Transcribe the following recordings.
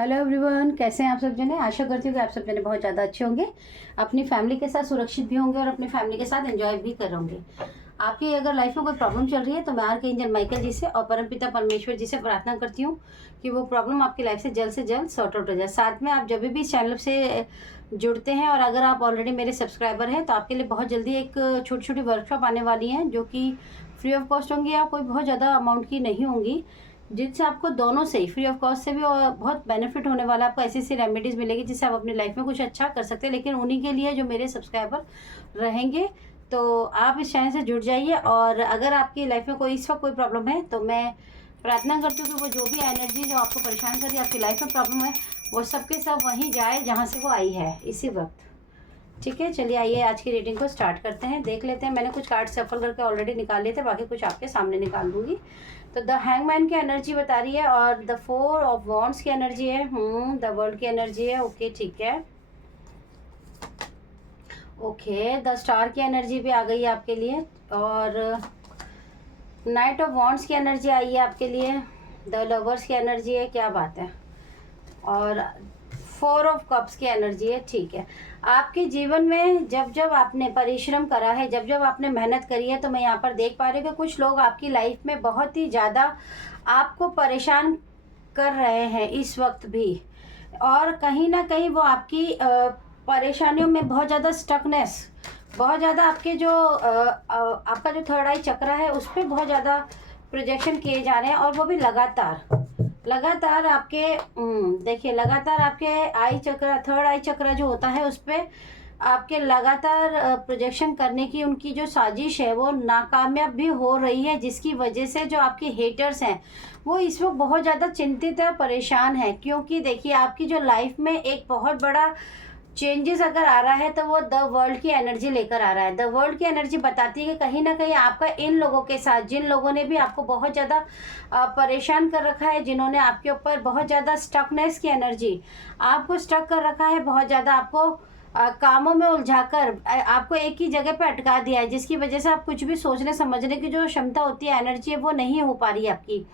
Hello everyone, कैसे हैं आप सब जने। आशा करती हूँ कि आप सब जने बहुत ज़्यादा अच्छे होंगे, अपनी फैमिली के साथ सुरक्षित भी होंगे और अपनी फैमिली के साथ एंजॉय भी कर होंगे। आपकी अगर लाइफ में कोई प्रॉब्लम चल रही है तो मैं आर्कएंजल माइकल जी से और परमपिता परमेश्वर जी से प्रार्थना करती हूँ कि वो प्रॉब्लम आपकी लाइफ से जल्द सॉर्ट आउट हो जाए। साथ में आप जब भी इस चैनल से जुड़ते हैं और अगर आप ऑलरेडी मेरे सब्सक्राइबर हैं तो आपके लिए बहुत जल्दी एक छोटी छोटी वर्कशॉप आने वाली हैं जो कि फ्री ऑफ कॉस्ट होंगी या कोई बहुत ज़्यादा अमाउंट की नहीं होंगी, जिससे आपको दोनों से ही फ्री ऑफ कॉस्ट से भी और बहुत बेनिफिट होने वाला है। आपको ऐसी ऐसी रेमेडीज़ मिलेगी जिससे आप अपनी लाइफ में कुछ अच्छा कर सकते हैं, लेकिन उन्हीं के लिए जो मेरे सब्सक्राइबर रहेंगे। तो आप इस चैनल से जुड़ जाइए और अगर आपकी लाइफ में कोई इस वक्त कोई प्रॉब्लम है तो मैं प्रार्थना करती हूँ कि वो जो भी एनर्जी जो आपको परेशान कर रही है, आपकी लाइफ में प्रॉब्लम है, वो सब के सब वहीं जाए जहाँ से वो आई है इसी वक्त। ठीक है, चलिए आइए आज की रीडिंग को स्टार्ट करते हैं। देख लेते हैं, मैंने कुछ कार्ड सफल करके ऑलरेडी निकाल लिए थे, बाकी कुछ आपके सामने निकाल दूंगी। तो द हैंगमैन की एनर्जी बता रही है और द 4 ऑफ वॉन्ड्स की एनर्जी है, द वर्ल्ड की एनर्जी है। ओके ठीक है, ओके द स्टार की एनर्जी भी आ गई है आपके लिए और नाइट ऑफ वॉन्ड्स की एनर्जी आई है आपके लिए, द लवर्स की एनर्जी है। क्या बात है, और 4 ऑफ कप्स की एनर्जी है। ठीक है, आपके जीवन में जब जब आपने परिश्रम करा है, जब जब आपने मेहनत करी है, तो मैं यहाँ पर देख पा रही हूँ कि कुछ लोग आपकी लाइफ में बहुत ही ज़्यादा आपको परेशान कर रहे हैं इस वक्त भी, और कहीं ना कहीं वो आपकी परेशानियों में बहुत ज़्यादा स्टकनेस, बहुत ज़्यादा आपके जो आपका जो थर्ड आई चक्र है उस पर बहुत ज़्यादा प्रोजेक्शन किए जा रहे हैं, और वो भी लगातार आपके देखिए लगातार आपके आई चक्र, थर्ड आई चक्र जो होता है उस पर आपके लगातार प्रोजेक्शन करने की उनकी जो साजिश है वो नाकामयाब भी हो रही है, जिसकी वजह से जो आपके हेटर्स हैं वो इस वक्त बहुत ज़्यादा चिंतित है, परेशान है। क्योंकि देखिए आपकी जो लाइफ में एक बहुत बड़ा चेंजेस अगर आ रहा है तो वो द वर्ल्ड की एनर्जी लेकर आ रहा है। द वर्ल्ड की एनर्जी बताती है कि कहीं ना कहीं आपका इन लोगों के साथ, जिन लोगों ने भी आपको बहुत ज़्यादा परेशान कर रखा है, जिन्होंने आपके ऊपर बहुत ज़्यादा स्टकनेस की एनर्जी, आपको स्टक कर रखा है, बहुत ज़्यादा आपको कामों में उलझाकर आपको एक ही जगह पे अटका दिया है, जिसकी वजह से आप कुछ भी सोचने समझने की जो क्षमता होती है, एनर्जी है, वो नहीं हो पा रही है आपकी।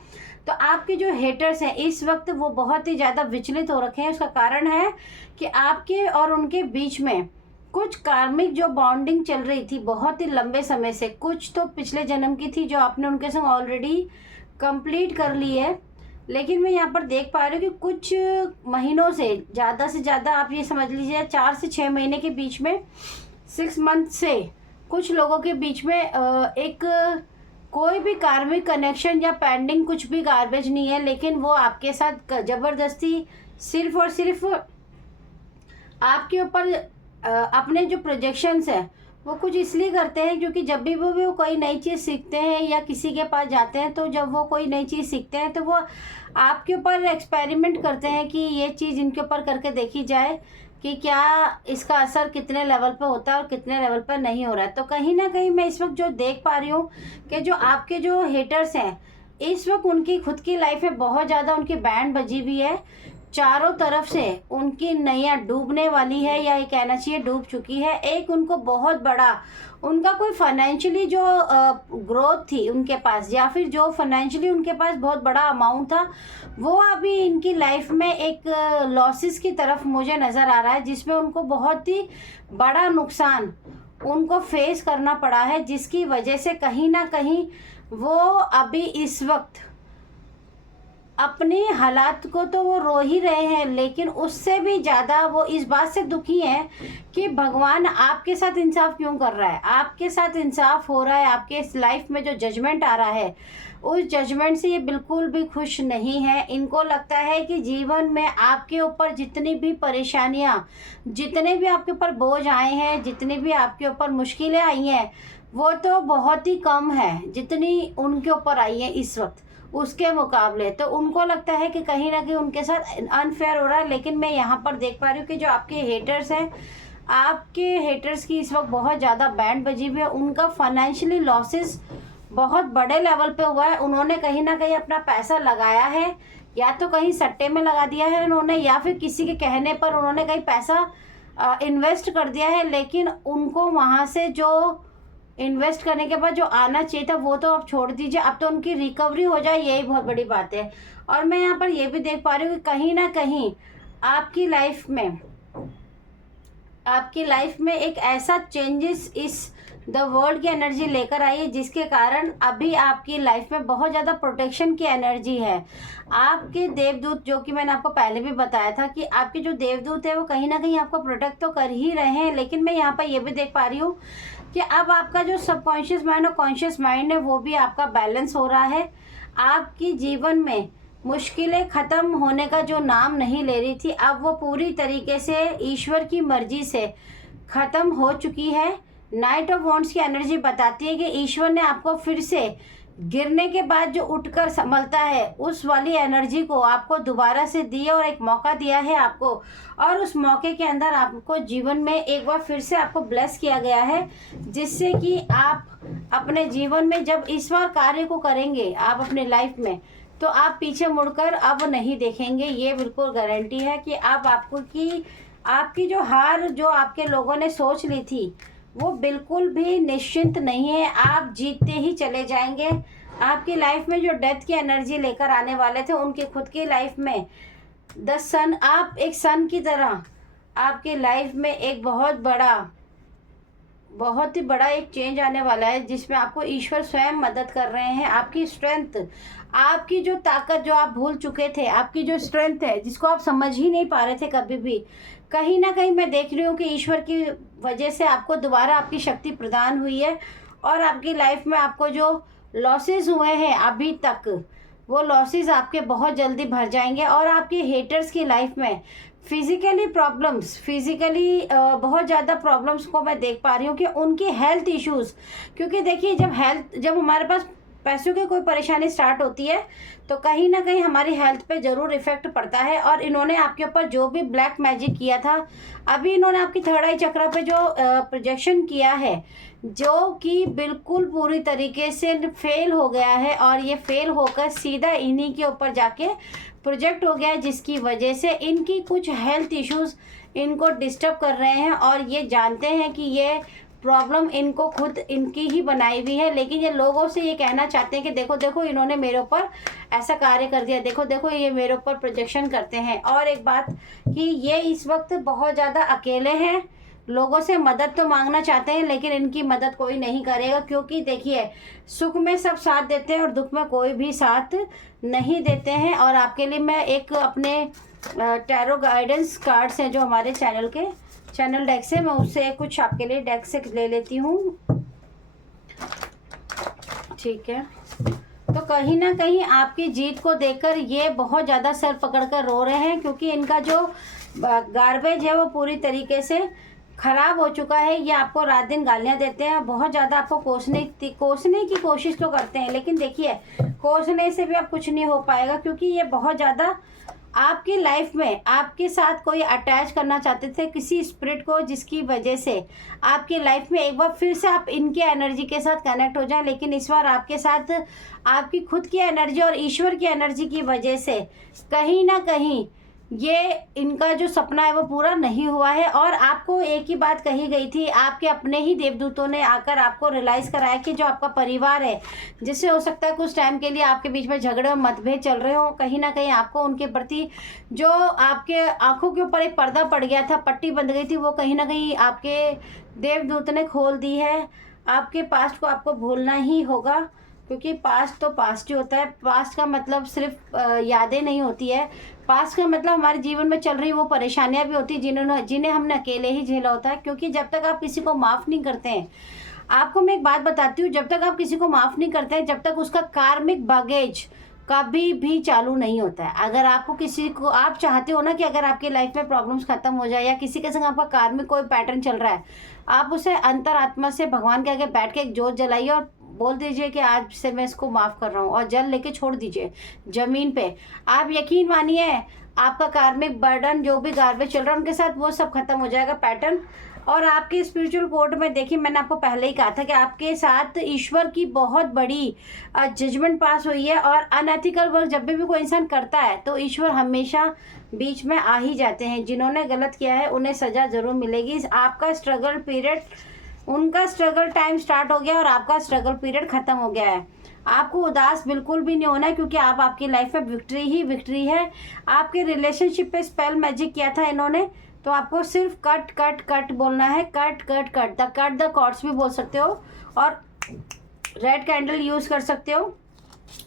तो आपके जो हेटर्स हैं इस वक्त वो बहुत ही ज़्यादा विचलित हो रखे हैं। उसका कारण है कि आपके और उनके बीच में कुछ कार्मिक जो बॉन्डिंग चल रही थी बहुत ही लंबे समय से, कुछ तो पिछले जन्म की थी जो आपने उनके संग ऑलरेडी कंप्लीट कर ली है, लेकिन मैं यहाँ पर देख पा रही हूँ कि कुछ महीनों से, ज़्यादा से ज़्यादा आप ये समझ लीजिए 4 से 6 महीने के बीच में, 6 मंथ से कुछ लोगों के बीच में एक कोई भी कार्मिक कनेक्शन या पेंडिंग कुछ भी गार्बेज नहीं है, लेकिन वो आपके साथ ज़बरदस्ती सिर्फ और सिर्फ आपके ऊपर अपने जो प्रोजेक्शंस हैं वो कुछ इसलिए करते हैं क्योंकि जब भी वो कोई नई चीज़ सीखते हैं या किसी के पास जाते हैं, तो जब वो कोई नई चीज़ सीखते हैं तो वो आपके ऊपर एक्सपेरिमेंट करते हैं कि ये चीज़ इनके ऊपर करके देखी जाए कि क्या इसका असर कितने लेवल पे होता है और कितने लेवल पर नहीं हो रहा है। तो कहीं ना कहीं मैं इस वक्त जो देख पा रही हूँ कि जो आपके जो हेटर्स हैं इस वक्त उनकी खुद की लाइफ में बहुत ज़्यादा उनकी बैंड बजी हुई है, चारों तरफ से उनकी नैया डूबने वाली है, या ये कहना चाहिए डूब चुकी है। एक उनको बहुत बड़ा उनका कोई फाइनेंशियली जो ग्रोथ थी उनके पास, या फिर जो फाइनेंशियली उनके पास बहुत बड़ा अमाउंट था, वो अभी इनकी लाइफ में एक लॉसेस की तरफ मुझे नज़र आ रहा है, जिसमें उनको बहुत ही बड़ा नुकसान उनको फेस करना पड़ा है, जिसकी वजह से कहीं ना कहीं वो अभी इस वक्त अपने हालात को तो वो रो ही रहे हैं, लेकिन उससे भी ज़्यादा वो इस बात से दुखी हैं कि भगवान आपके साथ इंसाफ क्यों कर रहा है, आपके साथ इंसाफ हो रहा है, आपके इस लाइफ में जो जजमेंट आ रहा है उस जजमेंट से ये बिल्कुल भी खुश नहीं है। इनको लगता है कि जीवन में आपके ऊपर जितनी भी परेशानियाँ, जितने भी आपके ऊपर बोझ आए हैं, जितनी भी आपके ऊपर मुश्किलें आई हैं, वो तो बहुत ही कम है जितनी उनके ऊपर आई है इस वक्त उसके मुकाबले। तो उनको लगता है कि कहीं ना कहीं उनके साथ अनफेयर हो रहा है, लेकिन मैं यहाँ पर देख पा रही हूँ कि जो आपके हेटर्स हैं, आपके हेटर्स की इस वक्त बहुत ज़्यादा बैंड बजी हुई है। उनका फाइनेंशियली लॉसेस बहुत बड़े लेवल पे हुआ है। उन्होंने कहीं ना कहीं अपना पैसा लगाया है, या तो कहीं सट्टे में लगा दिया है उन्होंने, या फिर किसी के कहने पर उन्होंने कहीं पैसा इन्वेस्ट कर दिया है, लेकिन उनको वहाँ से जो इन्वेस्ट करने के बाद जो आना चाहिए था वो तो आप छोड़ दीजिए, अब तो उनकी रिकवरी हो जाए, यही बहुत बड़ी बात है। और मैं यहाँ पर ये भी देख पा रही हूँ कि कहीं ना कहीं आपकी लाइफ में एक ऐसा चेंजेस इस द वर्ल्ड की एनर्जी लेकर आई है, जिसके कारण अभी आपकी लाइफ में बहुत ज़्यादा प्रोटेक्शन की एनर्जी है। आपके देवदूत, जो कि मैंने आपको पहले भी बताया था कि आपके जो देवदूत है वो कहीं ना कहीं आपको प्रोटेक्ट तो कर ही रहे हैं, लेकिन मैं यहाँ पर ये भी देख पा रही हूँ कि अब आपका जो सबकॉन्शियस माइंड और कॉन्शियस माइंड है वो भी आपका बैलेंस हो रहा है। आपकी जीवन में मुश्किलें ख़त्म होने का जो नाम नहीं ले रही थी, अब वो पूरी तरीके से ईश्वर की मर्जी से ख़त्म हो चुकी है। नाइट ऑफ वॉन्ड्स की एनर्जी बताती है कि ईश्वर ने आपको फिर से गिरने के बाद जो उठकर संभलता है उस वाली एनर्जी को आपको दोबारा से दी है और एक मौका दिया है आपको, और उस मौके के अंदर आपको जीवन में एक बार फिर से आपको ब्लेस किया गया है, जिससे कि आप अपने जीवन में जब इस बार कार्य को करेंगे आप अपने लाइफ में, तो आप पीछे मुड़कर अब नहीं देखेंगे। ये बिल्कुल गारंटी है कि अब आपकी जो हार जो आपके लोगों ने सोच ली थी वो बिल्कुल भी निश्चिंत नहीं है, आप जीतते ही चले जाएंगे। आपकी लाइफ में जो डेथ की एनर्जी लेकर आने वाले थे उनकी खुद की लाइफ में द सन, आप एक सन की तरह आपकी लाइफ में एक बहुत ही बड़ा एक चेंज आने वाला है, जिसमें आपको ईश्वर स्वयं मदद कर रहे हैं। आपकी स्ट्रेंथ, आपकी जो ताकत जो आप भूल चुके थे, आपकी जो स्ट्रेंथ है जिसको आप समझ ही नहीं पा रहे थे कभी भी, कहीं ना कहीं मैं देख रही हूँ कि ईश्वर की वजह से आपको दोबारा आपकी शक्ति प्रदान हुई है, और आपकी लाइफ में आपको जो लॉसेस हुए हैं अभी तक, वो लॉसेस आपके बहुत जल्दी भर जाएंगे। और आपके हेटर्स की लाइफ में फिजिकली बहुत ज़्यादा प्रॉब्लम्स को मैं देख पा रही हूँ कि उनकी हेल्थ इश्यूज़, क्योंकि देखिए जब हमारे पास पैसों की कोई परेशानी स्टार्ट होती है तो कहीं ना कहीं हमारी हेल्थ पे ज़रूर इफ़ेक्ट पड़ता है। और इन्होंने आपके ऊपर जो भी ब्लैक मैजिक किया था, अभी इन्होंने आपकी थर्ड आई चक्र पे जो प्रोजेक्शन किया है, जो कि बिल्कुल पूरी तरीके से फेल हो गया है, और ये फेल होकर सीधा इन्हीं के ऊपर जाके प्रोजेक्ट हो गया है, जिसकी वजह से इनकी कुछ हेल्थ इश्यूज़ इनको डिस्टर्ब कर रहे हैं। और ये जानते हैं कि ये प्रॉब्लम इनको खुद इनकी ही बनाई हुई है, लेकिन ये लोगों से ये कहना चाहते हैं कि देखो देखो इन्होंने मेरे ऊपर ऐसा कार्य कर दिया, देखो देखो ये मेरे ऊपर प्रोजेक्शन करते हैं। और एक बात कि ये इस वक्त बहुत ज़्यादा अकेले हैं, लोगों से मदद तो मांगना चाहते हैं लेकिन इनकी मदद कोई नहीं करेगा, क्योंकि देखिए सुख में सब साथ देते हैं और दुख में कोई भी साथ नहीं देते हैं। और आपके लिए मैं एक अपने टैरो गाइडेंस कार्ड्स हैं जो हमारे चैनल डेक से, मैं उससे कुछ आपके लिए डेक से ले लेती हूँ, ठीक है। तो कहीं ना कहीं आपकी जीत को देखकर ये बहुत ज़्यादा सर पकड़कर रो रहे हैं, क्योंकि इनका जो गार्बेज है वो पूरी तरीके से ख़राब हो चुका है। ये आपको रात दिन गालियाँ देते हैं, बहुत ज़्यादा आपको कोसने की कोशिश तो करते हैं, लेकिन देखिए कोसने से भी अब कुछ नहीं हो पाएगा, क्योंकि ये बहुत ज़्यादा आपकी लाइफ में आपके साथ कोई अटैच करना चाहते थे किसी स्पिरिट को, जिसकी वजह से आपकी लाइफ में एक बार फिर से आप इनके एनर्जी के साथ कनेक्ट हो जाएं, लेकिन इस बार आपके साथ आपकी खुद की एनर्जी और ईश्वर की एनर्जी की वजह से कहीं ना कहीं ये इनका जो सपना है वो पूरा नहीं हुआ है। और आपको एक ही बात कही गई थी, आपके अपने ही देवदूतों ने आकर आपको रियलाइज़ कराया कि जो आपका परिवार है, जिससे हो सकता है कुछ टाइम के लिए आपके बीच में झगड़े और मतभेद चल रहे हो, कहीं ना कहीं आपको उनके प्रति जो आपके आंखों के ऊपर एक पर्दा पड़ गया था, पट्टी बंध गई थी, वो कहीं ना कहीं आपके देवदूत ने खोल दी है। आपके पास्ट को आपको भूलना ही होगा, क्योंकि पास्ट तो पास्ट ही होता है। पास्ट का मतलब सिर्फ यादें नहीं होती है, पास्ट का मतलब हमारे जीवन में चल रही वो परेशानियां भी होती हैं जिन्हें हमने अकेले ही झेला होता है। क्योंकि जब तक आप किसी को माफ़ नहीं करते हैं, आपको मैं एक बात बताती हूँ, जब तक आप किसी को माफ़ नहीं करते हैं, जब तक उसका कार्मिक बैगेज कभी भी चालू नहीं होता है। अगर आपको किसी को, आप चाहते हो ना कि अगर आपकी लाइफ में प्रॉब्लम्स खत्म हो जाए या किसी के संग आपका कार्मिक कोई पैटर्न चल रहा है, आप उसे अंतरात्मा से भगवान के आगे बैठ के एक जोत जलाइए और बोल दीजिए कि आज से मैं इसको माफ़ कर रहा हूँ, और जल लेके छोड़ दीजिए ज़मीन पे। आप यकीन मानिए आपका कार्मिक बर्डन, जो भी गार्बेज चल रहा है उनके साथ, वो सब खत्म हो जाएगा पैटर्न। और आपके स्पिरिचुअल कोर्ट में देखिए, मैंने आपको पहले ही कहा था कि आपके साथ ईश्वर की बहुत बड़ी जजमेंट पास हुई है। और अनएथिकल वर्क जब भी कोई इंसान करता है तो ईश्वर हमेशा बीच में आ ही जाते हैं। जिन्होंने गलत किया है उन्हें सज़ा ज़रूर मिलेगी। आपका स्ट्रगल पीरियड उनका स्ट्रगल टाइम स्टार्ट हो गया और आपका स्ट्रगल पीरियड ख़त्म हो गया है। आपको उदास बिल्कुल भी नहीं होना है, क्योंकि आप आपकी लाइफ में विक्ट्री ही विक्ट्री है। आपके रिलेशनशिप पे स्पेल मैजिक किया था इन्होंने, तो आपको सिर्फ कट कट कट बोलना है, cut cut cut the cords भी बोल सकते हो, और रेड कैंडल यूज़ कर सकते हो।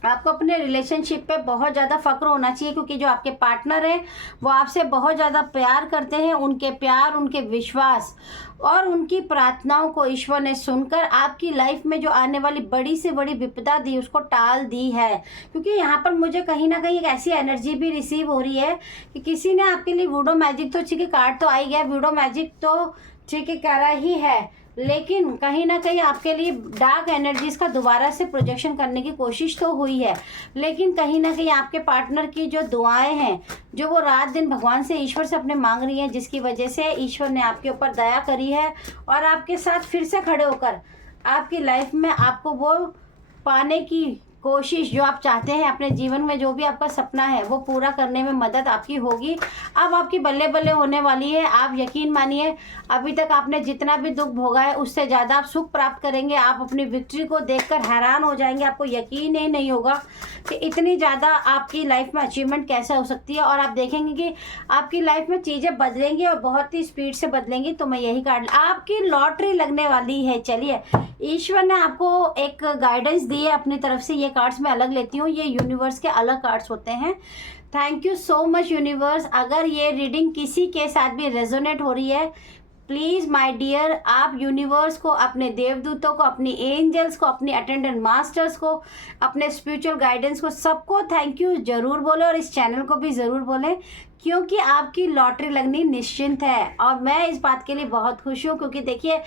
आपको अपने रिलेशनशिप पे बहुत ज़्यादा फ़क्र होना चाहिए, क्योंकि जो आपके पार्टनर हैं वो आपसे बहुत ज़्यादा प्यार करते हैं। उनके प्यार, उनके विश्वास और उनकी प्रार्थनाओं को ईश्वर ने सुनकर आपकी लाइफ में जो आने वाली बड़ी से बड़ी विपदा दी उसको टाल दी है। क्योंकि यहाँ पर मुझे कहीं ना कहीं एक ऐसी एनर्जी भी रिसीव हो रही है कि किसी ने आपके लिए वुडो मैजिक तो ठीक है, कार्ड तो आ ही गया, वुडो मैजिक तो ठीक है करा ही है, लेकिन कहीं ना कहीं आपके लिए डार्क एनर्जीज का दोबारा से प्रोजेक्शन करने की कोशिश तो हुई है। लेकिन कहीं ना कहीं आपके पार्टनर की जो दुआएं हैं, जो वो रात दिन भगवान से, ईश्वर से अपने मांग रही हैं, जिसकी वजह से ईश्वर ने आपके ऊपर दया करी है और आपके साथ फिर से खड़े होकर आपकी लाइफ में आपको वो पाने की कोशिश जो आप चाहते हैं अपने जीवन में, जो भी आपका सपना है वो पूरा करने में मदद आपकी होगी। अब आपकी बल्ले बल्ले होने वाली है। आप यकीन मानिए, अभी तक आपने जितना भी दुख भोगा है उससे ज़्यादा आप सुख प्राप्त करेंगे। आप अपनी विक्ट्री को देखकर हैरान हो जाएंगे। आपको यकीन ही नहीं होगा कि इतनी ज़्यादा आपकी लाइफ में अचीवमेंट कैसे हो सकती है, और आप देखेंगे कि आपकी लाइफ में चीज़ें बदलेंगी और बहुत ही स्पीड से बदलेंगी। तो मैं यही कार्ड, आपकी लॉटरी लगने वाली है। चलिए, ईश्वर ने आपको एक गाइडेंस दी है अपनी तरफ से। ये कार्ड्स मैं अलग लेती हूँ, ये यूनिवर्स के अलग कार्ड्स होते हैं। Thank you so much universe. अगर ये रीडिंग किसी के साथ भी रेजोनेट हो रही है, प्लीज़ माय डियर, आप यूनिवर्स को, अपने देवदूतों को, अपनी एंजल्स को, अपनी अटेंडेंट मास्टर्स को, अपने स्पिरिचुअल गाइडेंस को, सबको थैंक यू ज़रूर बोलें, और इस चैनल को भी ज़रूर बोलें, क्योंकि आपकी लॉटरी लगनी निश्चिंत है। और मैं इस बात के लिए बहुत खुश हूँ, क्योंकि देखिए,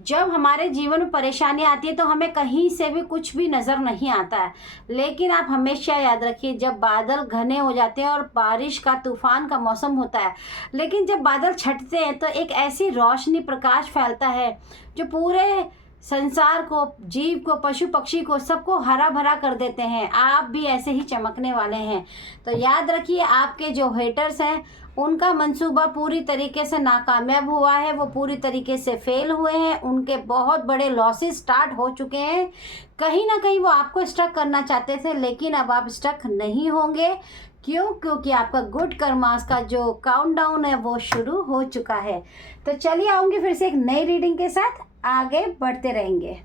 जब हमारे जीवन में परेशानी आती है तो हमें कहीं से भी कुछ भी नज़र नहीं आता है। लेकिन आप हमेशा याद रखिए, जब बादल घने हो जाते हैं और बारिश का, तूफान का मौसम होता है, लेकिन जब बादल छटते हैं तो एक ऐसी रोशनी, प्रकाश फैलता है जो पूरे संसार को, जीव को, पशु पक्षी को, सबको हरा भरा कर देते हैं। आप भी ऐसे ही चमकने वाले हैं। तो याद रखिए, आपके जो हेटर्स हैं उनका मंसूबा पूरी तरीके से नाकामयाब हुआ है, वो पूरी तरीके से फेल हुए हैं। उनके बहुत बड़े लॉसेस स्टार्ट हो चुके हैं। कहीं ना कहीं वो आपको स्टक करना चाहते थे, लेकिन अब आप स्टक नहीं होंगे। क्यों? क्योंकि आपका गुड कर्मास का जो काउंटडाउन है वो शुरू हो चुका है। तो चलिए, आऊँगी फिर से एक नई रीडिंग के साथ, आगे बढ़ते रहेंगे।